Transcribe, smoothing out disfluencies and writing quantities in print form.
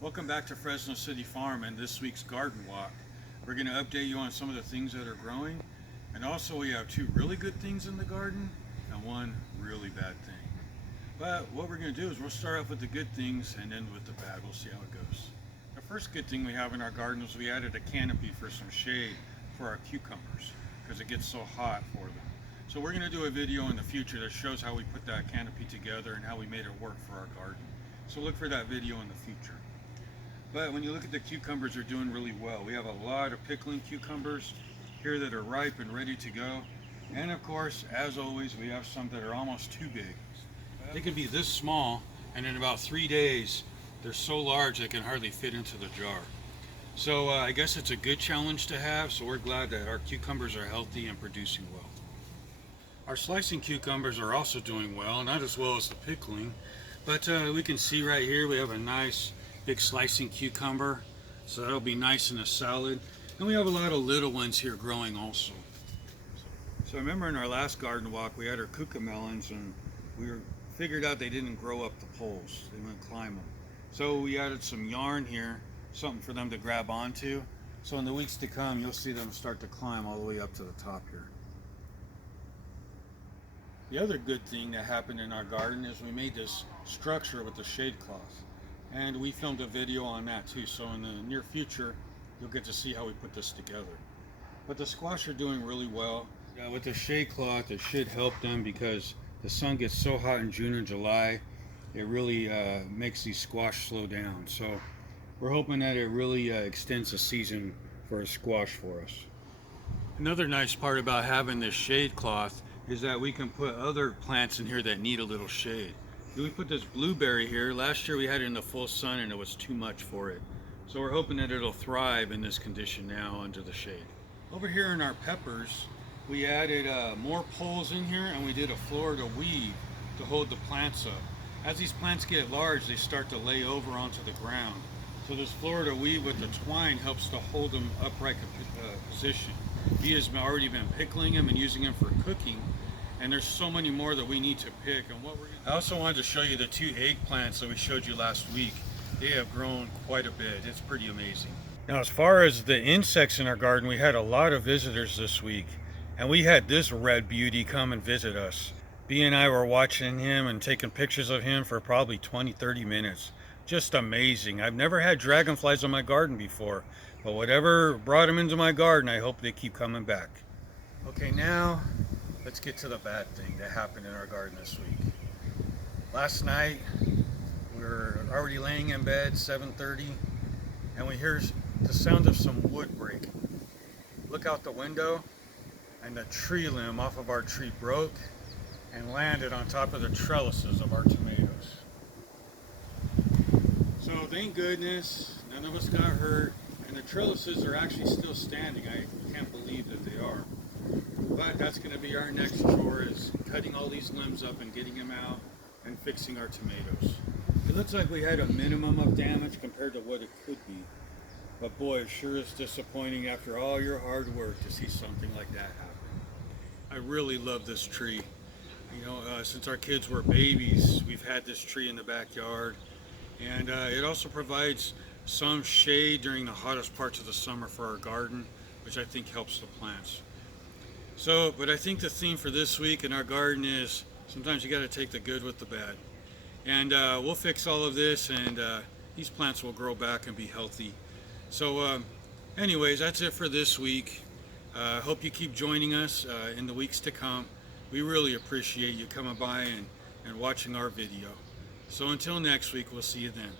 Welcome back to Fresno City Farm and this week's garden walk. We're going to update you on some of the things that are growing, and also we have two really good things in the garden and one really bad thing. But what we're going to do is we'll start off with the good things and end with the bad. We'll see how it goes. The first good thing we have in our garden is we added a canopy for some shade for our cucumbers because it gets so hot for them. So we're going to do a video in the future that shows how we put that canopy together and how we made it work for our garden. So look for that video in the future. But when you look at the cucumbers, they're doing really well. We have a lot of pickling cucumbers here that are ripe and ready to go. And of course, as always, we have some that are almost too big. They can be this small, and in about 3 days, they're so large they can hardly fit into the jar. So I guess it's a good challenge to have, so we're glad that our cucumbers are healthy and producing well. Our slicing cucumbers are also doing well, not as well as the pickling, but we can see right here we have a nice big slicing cucumber, so that'll be nice in a salad. And we have a lot of little ones here growing also. So remember in our last garden walk we had our cucamelons and figured out they didn't grow up the poles, they wouldn't climb them. So we added some yarn here, something for them to grab onto. So in the weeks to come you'll see them start to climb all the way up to the top here. The other good thing that happened in our garden is we made this structure with the shade cloth. And we filmed a video on that too, so in the near future you'll get to see how we put this together. But the squash are doing really well. With the shade cloth it should help them because the sun gets so hot in June and July, it really makes these squash slow down. So we're hoping that it really extends the season for a squash for us. Another nice part about having this shade cloth is that we can put other plants in here that need a little shade. We put this blueberry here. Last year we had it in the full sun and it was too much for it. So we're hoping that it'll thrive in this condition now under the shade. Over here in our peppers, we added more poles in here and we did a Florida weave to hold the plants up. As these plants get large, they start to lay over onto the ground. So this Florida weave with the twine helps to hold them upright position. He has already been pickling them and using them for cooking. And there's so many more that we need to pick. And I also wanted to show you the 2 eggplants that we showed you last week. They have grown quite a bit. It's pretty amazing. Now, as far as the insects in our garden, we had a lot of visitors this week. And we had this red beauty come and visit us. Bea and I were watching him and taking pictures of him for probably 20-30 minutes. Just amazing. I've never had dragonflies in my garden before. But whatever brought them into my garden, I hope they keep coming back. Okay, now let's get to the bad thing that happened in our garden this week. Last night, we were already laying in bed, 7:30, and we hear the sound of some wood breaking. Look out the window, and the tree limb off of our tree broke and landed on top of the trellises of our tomatoes. So thank goodness, none of us got hurt, and the trellises are actually still standing. I can't believe that they are. But that's going to be our next chore, is cutting all these limbs up and getting them out and fixing our tomatoes. It looks like we had a minimum of damage compared to what it could be. But boy, it sure is disappointing after all your hard work to see something like that happen. I really love this tree. You know, since our kids were babies, we've had this tree in the backyard. And it also provides some shade during the hottest parts of the summer for our garden, which I think helps the plants. So, but I think the theme for this week in our garden is sometimes you got to take the good with the bad. And we'll fix all of this, and these plants will grow back and be healthy. So anyways, that's it for this week. Hope you keep joining us in the weeks to come. We really appreciate you coming by and watching our video. So until next week, we'll see you then.